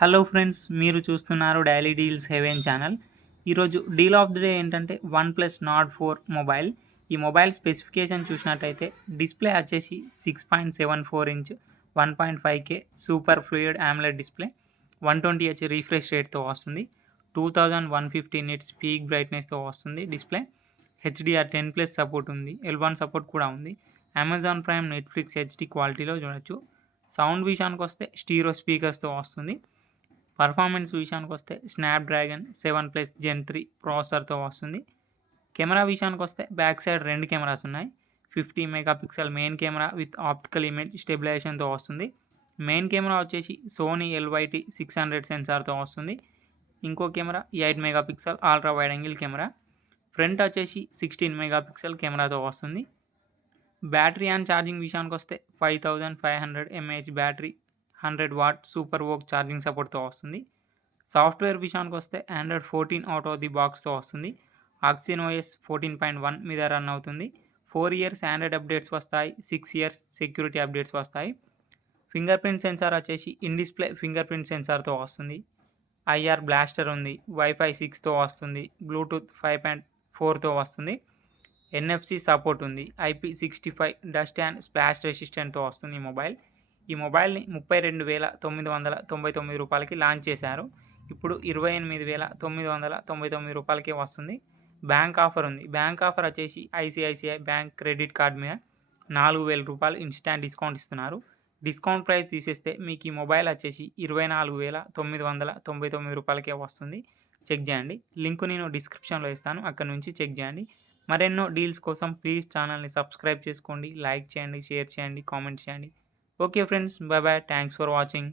Hello friends, మీరు చూస్తున్నారు daily deals heaven channel. ఈరోజు డీల్ ఆఫ్ ది డే ఏంటంటే OnePlus Nord 4 మొబైల్. ఈ మొబైల్ స్పెసిఫికేషన్ చూసినట్టయితే డిస్ప్లే వచ్చేసి 6.74 inch 1.5K super fluid AMOLED display, 120Hz refresh రేట్తో వస్తుంది. 2150 నిట్స్ పీక్ బ్రైట్నెస్తో వస్తుంది డిస్ప్లే. HDR10+ సపోర్ట్ ఉంది, L1 సపోర్ట్ కూడా ఉంది. అమెజాన్ ప్రైమ్, నెట్ఫ్లిక్స్ HD క్వాలిటీలో చూడొచ్చు. సౌండ్ విషయానికి వస్తే స్టీరియో స్పీకర్స్తో వస్తుంది. పర్ఫార్మెన్స్ విషయానికి వస్తే స్నాప్డ్రాగన్ 7+ Gen 3 ప్రాసెసర్తో వస్తుంది. కెమెరా విషయానికి వస్తే బ్యాక్ సైడ్ 2 కెమెరాస్ ఉన్నాయి. 50 megapixel main camera with optical image స్టెబిలైజేషన్తో వస్తుంది. మెయిన్ కెమెరా వచ్చేసి సోనీ LYT600 సెన్సార్తో వస్తుంది. ఇంకో camera 8 megapixel ultra wide angle camera. Front వచ్చేసి 16 మెగాపిక్సెల్ కెమెరాతో వస్తుంది. బ్యాటరీ అండ్ ఛార్జింగ్ విషయానికి వస్తే 5500 mAh battery, 100 watt super VOOC charging సపోర్ట్తో వస్తుంది. సాఫ్ట్వేర్ విషయానికి వస్తే Android 14 అవుట్ ఆఫ్ ది బాక్స్తో వస్తుంది. OxygenOS 14.1 మీద రన్ అవుతుంది. 4 ఇయర్స్ ఆండ్రాయిడ్ అప్డేట్స్ వస్తాయి, 6 ఇయర్స్ సెక్యూరిటీ అప్డేట్స్ వస్తాయి. ఫింగర్ ప్రింట్ సెన్సార్ వచ్చేసి ఇన్ డిస్ప్లే ఫింగర్ ప్రింట్ సెన్సార్తో వస్తుంది. IR బ్లాస్టర్ ఉంది, వైఫై 6తో వస్తుంది, బ్లూటూత్ 5.4తో వస్తుంది. NFC సపోర్ట్ ఉంది, IP65 డస్ట్ అండ్ స్ప్లాష్ రెసిస్టెంట్తో వస్తుంది ఈ మొబైల్ని 32,999 రూపాయలకి లాంచ్ చేశారు. ఇప్పుడు 28,999 రూపాయలకే వస్తుంది. బ్యాంక్ ఆఫర్ ఉంది. బ్యాంక్ ఆఫర్ వచ్చేసి ICICI బ్యాంక్ క్రెడిట్ కార్డ్ మీద 4,000 రూపాయలు ఇన్స్టాంట్ డిస్కౌంట్ ఇస్తున్నారు. డిస్కౌంట్ ప్రైస్ తీసేస్తే మీకు ఈ మొబైల్ వచ్చేసి 24,999 రూపాయలకే వస్తుంది. చెక్ చేయండి. లింక్ నేను డిస్క్రిప్షన్లో ఇస్తాను, అక్కడ నుంచి చెక్ చేయండి. మరెన్నో డీల్స్ కోసం ప్లీజ్ ఛానల్ని సబ్స్క్రైబ్ చేసుకోండి, లైక్ చేయండి, షేర్ చేయండి, కామెంట్ చేయండి. Okay friends, bye bye, thanks for watching.